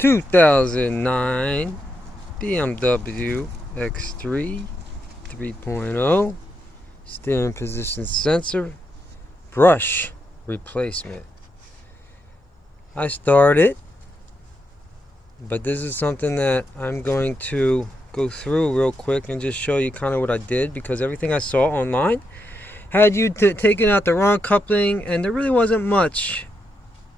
2009 BMW X3 3.0 steering position sensor brush replacement. I started, but this is something that I'm going to go through real quick and just show you kind of what I did, because everything I saw online had you taking out the wrong coupling and there really wasn't much.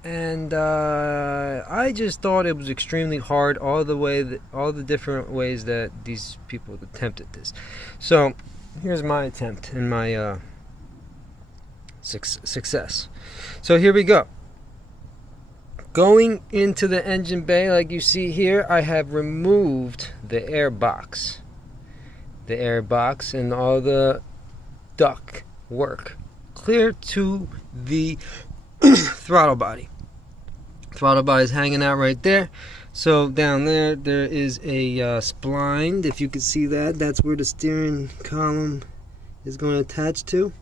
And I just thought it was extremely hard, all the different ways that these people attempted this. So here's my attempt and my success. So here we go. Going into the engine bay, like you see here, I have removed the air box. The air box and all the duct work clear to the throttle body. Throttle body is hanging out right there. So down there is a spline. If you can see that, that's where the steering column is going to attach to.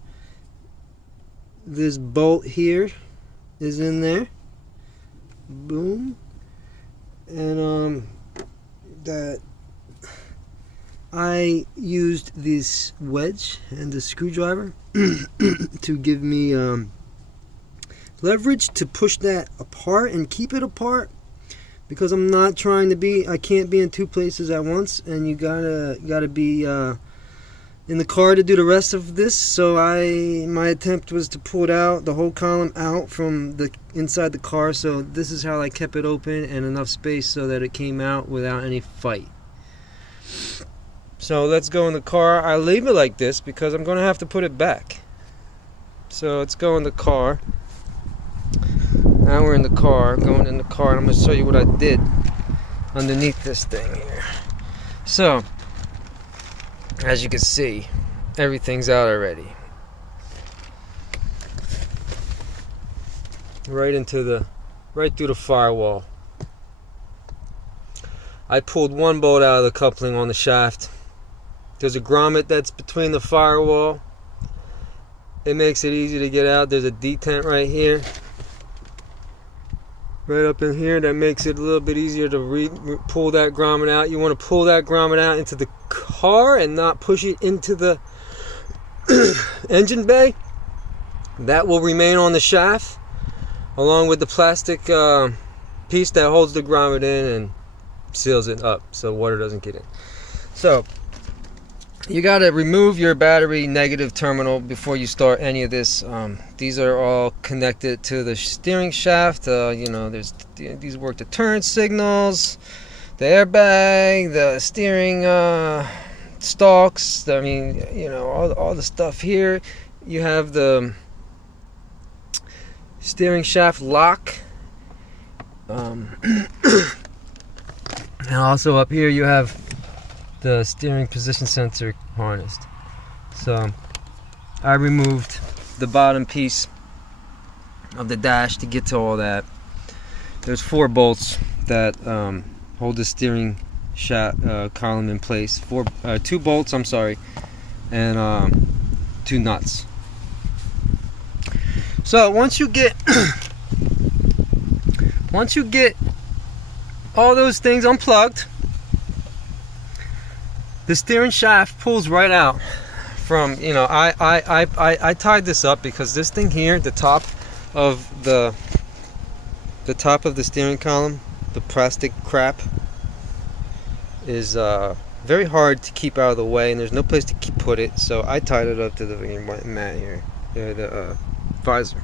This bolt here is in there. Boom. And that I used this wedge and the screwdriver to give me leverage to push that apart and keep it apart, because I'm not trying to be, I can't be in two places at once, and you gotta be in the car to do the rest of this. So my attempt was to pull it out, the whole column out from the inside the car. So this is how I kept it open and enough space so that it came out without any fight. So let's go in the car. I leave it like this because I'm gonna have to put it back. So let's go in the car. Now we're in the car, going in the car, and I'm going to show you what I did underneath this thing here. So, as you can see, everything's out already. Right through the firewall. I pulled one bolt out of the coupling on the shaft. There's a grommet that's between the firewall. It makes it easy to get out. There's a detent right here. Right up in here, that makes it a little bit easier to pull that grommet out. You want to pull that grommet out into the car and not push it into the engine bay. That will remain on the shaft, along with the plastic piece that holds the grommet in and seals it up so water doesn't get in. So you got to remove your battery negative terminal before you start any of this. These are all connected to the steering shaft. There's these work the turn signals, the airbag, the steering stalks. I mean, all the stuff here. You have the steering shaft lock, and also up here you have the steering position sensor harnessed. So I removed the bottom piece of the dash to get to all that. There's 4 bolts that hold the steering shaft column in place. 2 bolts, I'm sorry, and 2 nuts. So once you get all those things unplugged, the steering shaft pulls right out from, I tied this up because this thing here, the top of the steering column, the plastic crap, is very hard to keep out of the way, and there's no place to put it. So I tied it up to the mat here, the visor,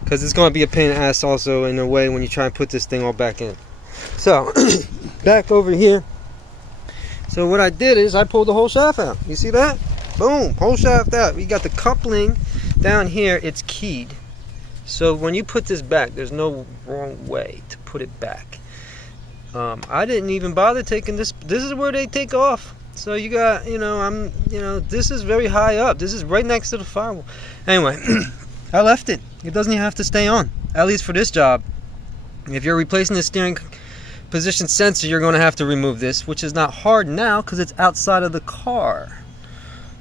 because it's going to be a pain in the ass also in a way when you try and put this thing all back in. So back over here. So what I did is I pulled the whole shaft out. You see that? Boom, whole shaft out. We got the coupling down here. It's keyed. So when you put this back, there's no wrong way to put it back. I didn't even bother taking this. This is where they take off. So you got, this is very high up. This is right next to the firewall. Anyway, I left it. It doesn't even have to stay on, at least for this job. If you're replacing the steering position sensor, you're going to have to remove this, which is not hard now because it's outside of the car.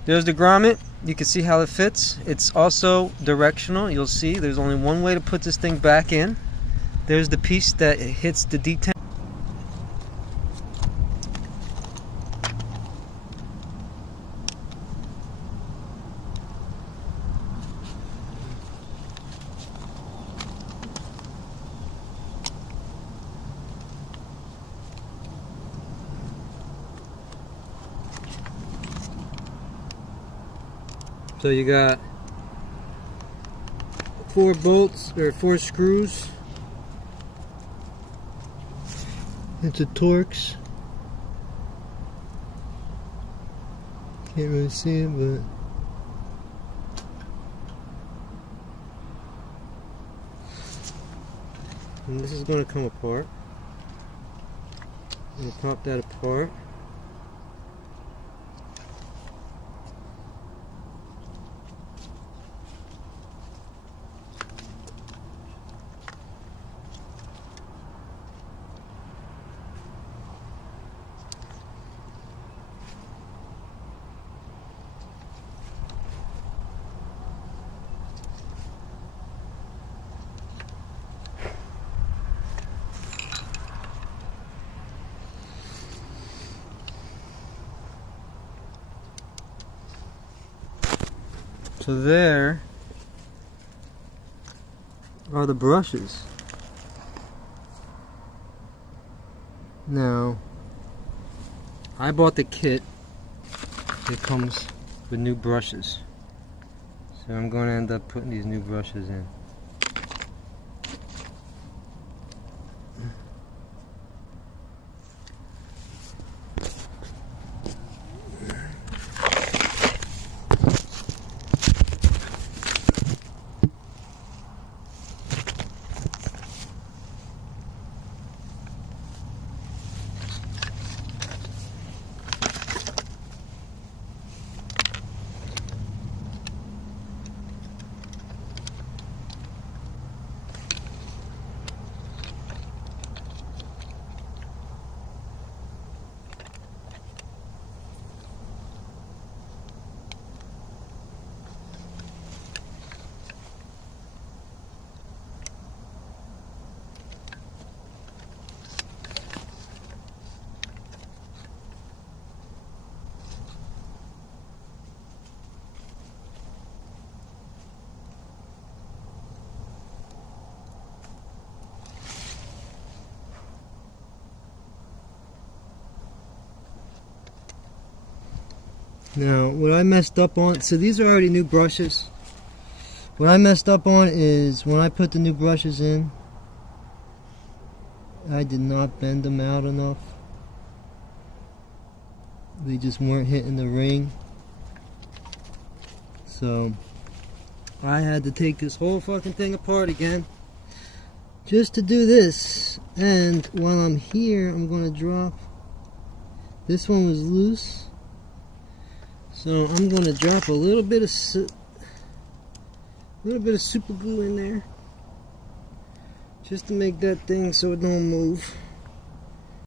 There's the grommet. You can see how it fits. It's also directional. You'll see there's only one way to put this thing back in. There's the piece that hits the detent. So you got 4 bolts or 4 screws. It's a Torx. Can't really see it, but and this is going to come apart. I'm going to pop that apart. So there are the brushes. Now, I bought the kit. It comes with new brushes. So I'm going to end up putting these new brushes in. Now, what I messed up on, so these are already new brushes. What I messed up on is when I put the new brushes in, I did not bend them out enough. They just weren't hitting the ring. So, I had to take this whole fucking thing apart again just to do this. And while I'm here, I'm going to drop, this one was loose. So I'm going to drop a little bit of super glue in there, just to make that thing so it don't move.